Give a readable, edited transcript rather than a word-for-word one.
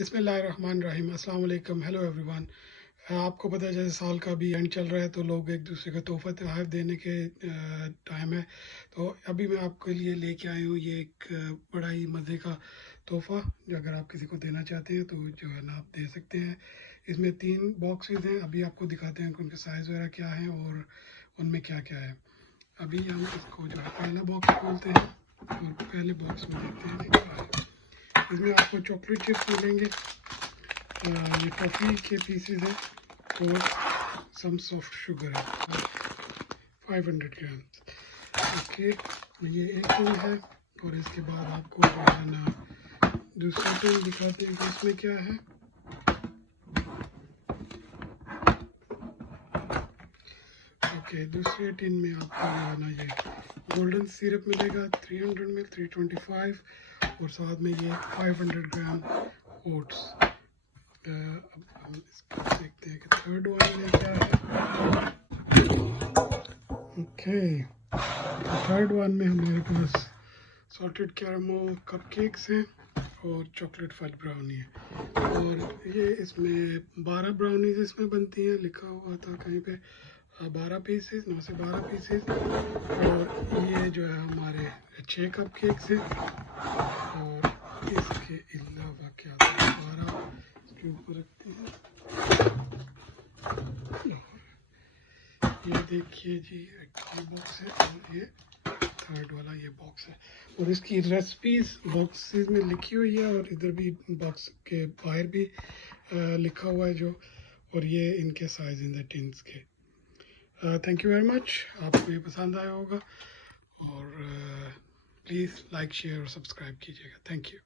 बिस्मिल्लाहिर्रहमानिर्रहीम, अस्सलाम वालेकुम, हेलो एवरीवन। आपको पता है जैसे साल का भी एंड चल रहा है तो लोग एक दूसरे को तोहफा तोहफ़ देने के टाइम है। तो अभी मैं आपके लिए लेके आई हूँ ये एक बड़ा ही मज़े का तोहफा जो अगर आप किसी को देना चाहते हैं तो जो है ना आप दे सकते हैं। इसमें 3 बॉक्सेस हैं, अभी आपको दिखाते हैं कि उनके साइज़ वगैरह क्या है और उनमें क्या क्या है। अभी हम इसको जो है पहला बॉक्स खोलते हैं और पहले बॉक्स में देखते हैं क्या है। इसमें आपको चॉकलेट चिप्स मिलेंगे, ये टॉफ़ी के पीसेस हैं और सम सॉफ्ट शुगर है 500 ग्राम। ओके, ये एक टिन है और इसके बाद आपको जो है ना दूसरी टिन दिखाते हैं कि इसमें क्या है। ओके, दूसरे टिन में आपको जो है ना ये गोल्डन सिरप मिलेगा 300 में 325 और साथ में ये 500 ग्राम ओट्स। अब हम इसको देखते हैं कि थर्ड वन में क्या है। ओके, थर्ड वन में हमारे पास सॉल्टेड कैरामल कपकेक्स हैं और चॉकलेट फज ब्राउनी है। और ये इसमें 12 ब्राउनीज इसमें बनती हैं, लिखा हुआ था कहीं पे 12 पीसेस, 9 से 12 पीसेस। और ये जो है हमारे 6 कपकेक्स हैं और इसके अलावा क्या था 12 इसके ऊपर रखते हैं। ये देखिए जी, ये बॉक्स है और ये थर्ड वाला ये बॉक्स है और इसकी रेसिपीज बॉक्सेस में लिखी हुई है और इधर भी बॉक्स के बाहर भी लिखा हुआ है जो। और ये इनके साइज इन द टिन्स के। थैंक यू वेरी मच, आपको ये पसंद आया होगा और प्लीज़ लाइक शेयर और सब्सक्राइब कीजिएगा। Thank you.